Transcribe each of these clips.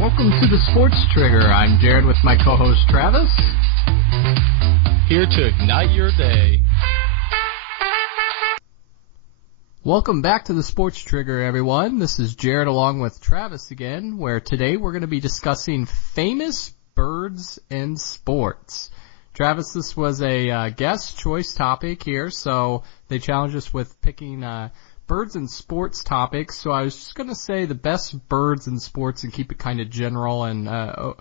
Welcome to the Sports Trigger. I'm Jared with my co-host Travis. Here to ignite your day. Welcome back to the Sports Trigger, everyone. This is Jared along with Travis again, where today we're going to be discussing famous birds in sports. Travis, this was a guest choice topic here, so they challenged us with picking birds in sports topics. So I was just going to say the best birds in sports and keep it kind of general and a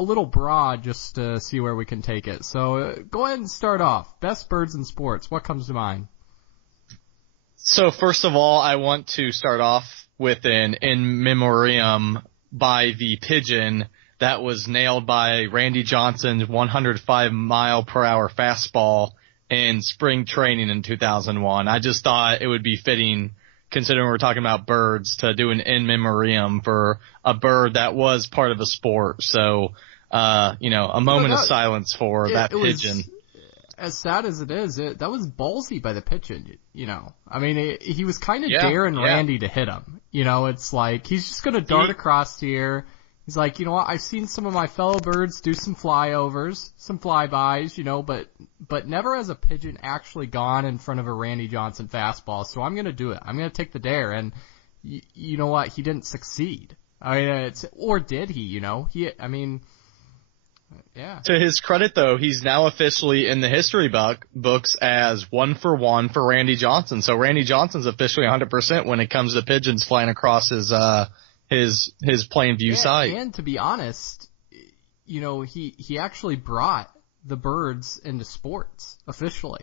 little broad just to see where we can take it. So go ahead and start off. Best birds in sports. What comes to mind? So first of all, I want to start off with an in memoriam by the pigeon that was nailed by Randy Johnson's 105-mile-per-hour fastball in spring training in 2001. I just thought it would be fitting, considering we're talking about birds, to do an in memoriam for a bird that was part of a sport. So, a moment of silence for that pigeon. As sad as it is, that was ballsy by the pigeon, I mean, he was kind of daring Randy to hit him. It's like, he's just going to dart across here. He's like, you know what, I've seen some of my fellow birds do some flyovers, some flybys, but never has a pigeon actually gone in front of a Randy Johnson fastball, so I'm going to do it. I'm going to take the dare, and you know what, he didn't succeed. I mean, or did he, yeah. To his credit, though, he's now officially in the history books as 1-for-1 for Randy Johnson. So Randy Johnson's officially 100% when it comes to pigeons flying across his plain view site. And to be honest, he actually brought the birds into sports officially.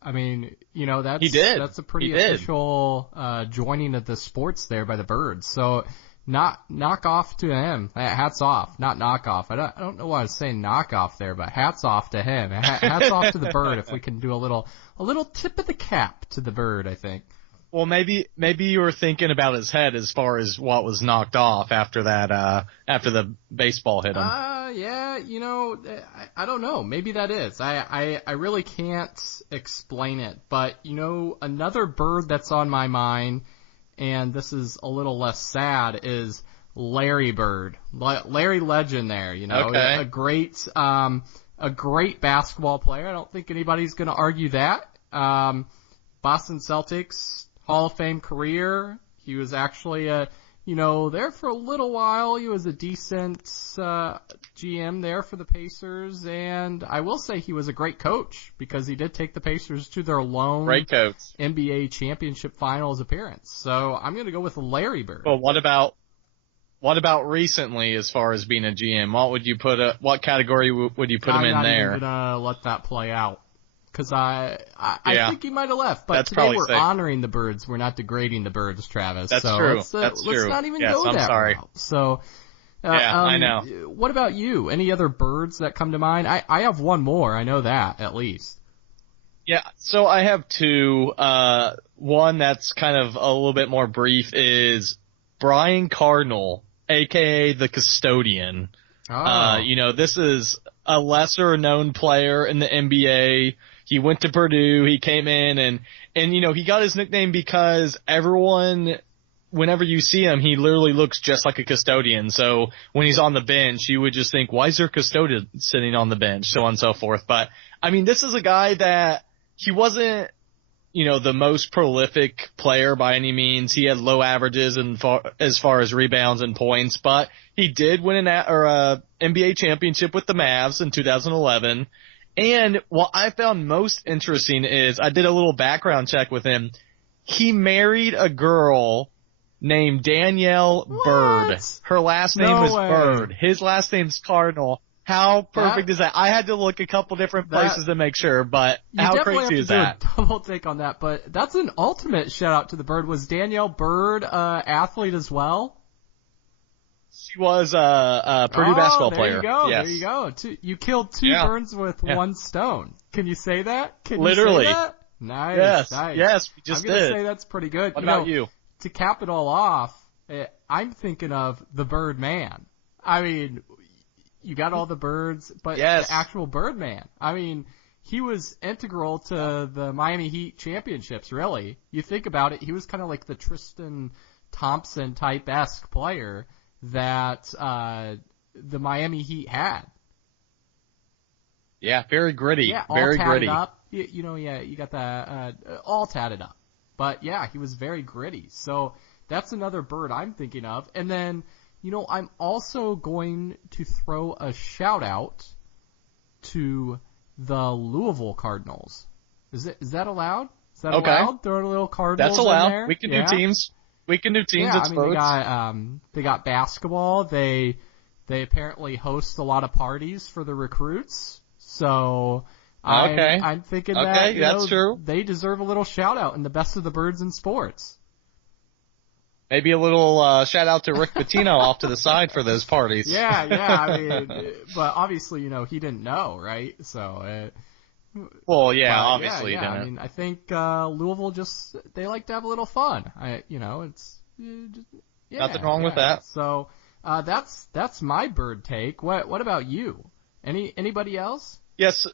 I mean, he did. That's a pretty official joining of the sports there by the birds. So knock off to him. Hats off, not knock off. I don't know why I was saying knock off there, but hats off to him. Hats off to the bird. If we can do a little tip of the cap to the bird, I think. Well, maybe you were thinking about his head as far as what was knocked off after that, after the baseball hit him. Yeah, I don't know. Maybe that is. I really can't explain it. But, another bird that's on my mind, and this is a little less sad, is Larry Bird. Larry Legend there, Okay. A great basketball player. I don't think anybody's going to argue that. Boston Celtics Hall of Fame career. He was actually there for a little while. He was a decent GM there for the Pacers, and I will say he was a great coach because he did take the Pacers to their lone NBA championship finals appearance. So I'm going to go with Larry Bird. Well, what about recently as far as being a GM? What category would you put him in there? I'm not even going to let that play out. Because I think he might have left, but that's today we're safe. Honoring the birds. We're not degrading the birds, Travis. That's so true. Let's true. not even yes, go I'm that sorry. route. So, I know. What about you? Any other birds that come to mind? I have one more. I know that, at least. Yeah, so I have two. One that's kind of a little bit more brief is Brian Cardinal, a.k.a. the Custodian. Oh. This is a lesser-known player in the NBA. He went to Purdue. He came in and he got his nickname because everyone, whenever you see him, he literally looks just like a custodian. So when he's on the bench, you would just think, why is there a custodian sitting on the bench? So on and so forth. But I mean, this is a guy that he wasn't, the most prolific player by any means. He had low averages as far as rebounds and points, but he did win an NBA championship with the Mavs in 2011. And what I found most interesting is I did a little background check with him. He married a girl named Danielle Bird. Her last name is Bird. His last name's Cardinal. How perfect is that? I had to look a couple different places to make sure, but how crazy is that? You definitely have to do a double take on that, but that's an ultimate shout out to the Bird. Was Danielle Bird athlete as well? She was a Purdue basketball player. There you go. You killed two birds with one stone. Can you say that? Can Literally. you say that? Nice. Yes, we just I'm going to say that's pretty good. What about you? To cap it all off, I'm thinking of the Birdman. I mean, you got all the birds, but the actual Birdman. I mean, he was integral to the Miami Heat championships, really. You think about it, he was kind of like the Tristan Thompson type-esque player. that the Miami Heat had. Yeah, very gritty. Yeah, all very tatted gritty. up. You got the all tatted up. But yeah, he was very gritty. So that's another bird I'm thinking of. And then, I'm also going to throw a shout out to the Louisville Cardinals. Is that allowed? Is that allowed? Throw a little Cardinals That's allowed. in there? We can do teams. We can do teams. Yeah, It's they got basketball. They apparently host a lot of parties for the recruits. So I'm thinking that that's true. They deserve a little shout out in the best of the birds in sports. Maybe a little shout out to Rick Pitino off to the side for those parties. Yeah. But obviously, he didn't know, right? So. Obviously, yeah. didn't. I mean, I think Louisville they like to have a little fun. Nothing wrong with that. So that's my bird take. What about you? Anybody else? Yes.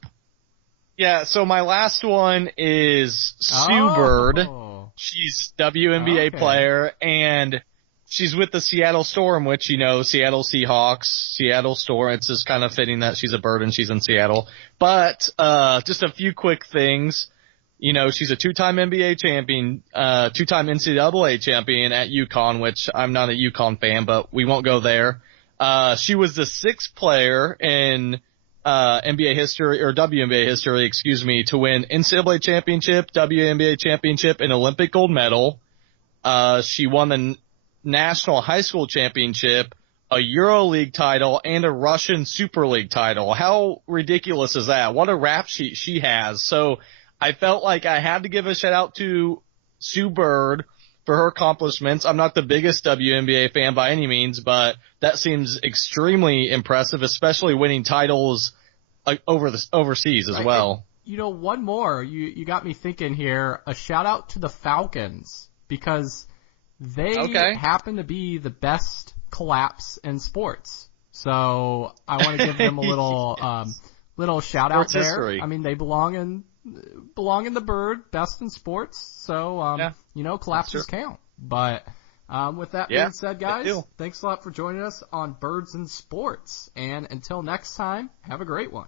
Yeah, so my last one is Sue Bird. She's WNBA player, and she's with the Seattle Storm, which, Seattle Seahawks, Seattle Storm. It's just kind of fitting that she's a bird and she's in Seattle. But just a few quick things. She's a two-time NBA champion, two-time NCAA champion at UConn, which I'm not a UConn fan, but we won't go there. She was the sixth player in NBA history, or WNBA history, to win NCAA championship, WNBA championship, and Olympic gold medal. She won the National High School Championship, a EuroLeague title, and a Russian Super League title. How ridiculous is that? What a rap sheet she has. So I felt like I had to give a shout out to Sue Bird for her accomplishments. I'm not the biggest WNBA fan by any means, but that seems extremely impressive, especially winning titles overseas as well. One more. You got me thinking here. A shout out to the Falcons, because they happen to be the best collapse in sports. So I want to give them a little shout out there. History. I mean, they belong in the bird, best in sports. So, collapses count. But with that being said, guys, thanks a lot for joining us on Birds and Sports. And until next time, have a great one.